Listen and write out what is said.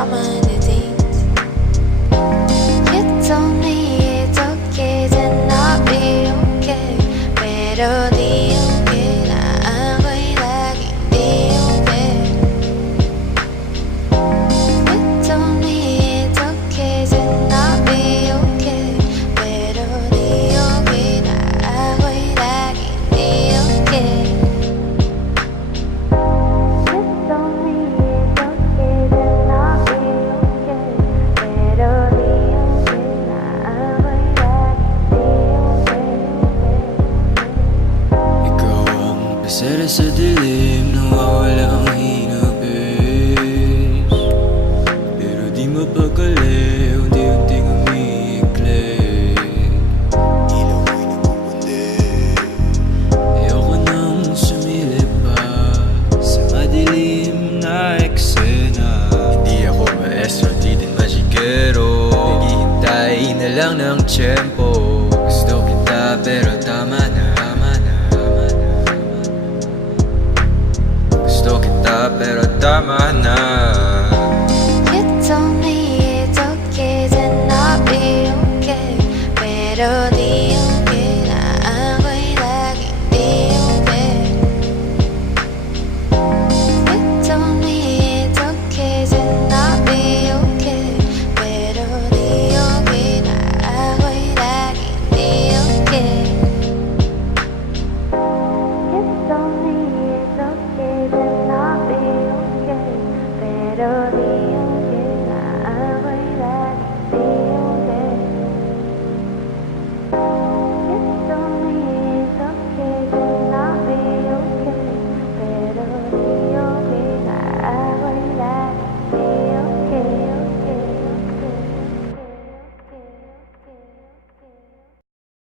他们 sa dilim ng walang hinagis Pero di mapagkali, unti-unti umiikli. Ilaw ay nagpupundi Ayoko nang sumilip pa sa madilim na eksena. Hindi ako maestro, di din magikero Naghihintay na lang ng tiyempo. tama na You told me it's okay to not be okay Pero di रो रे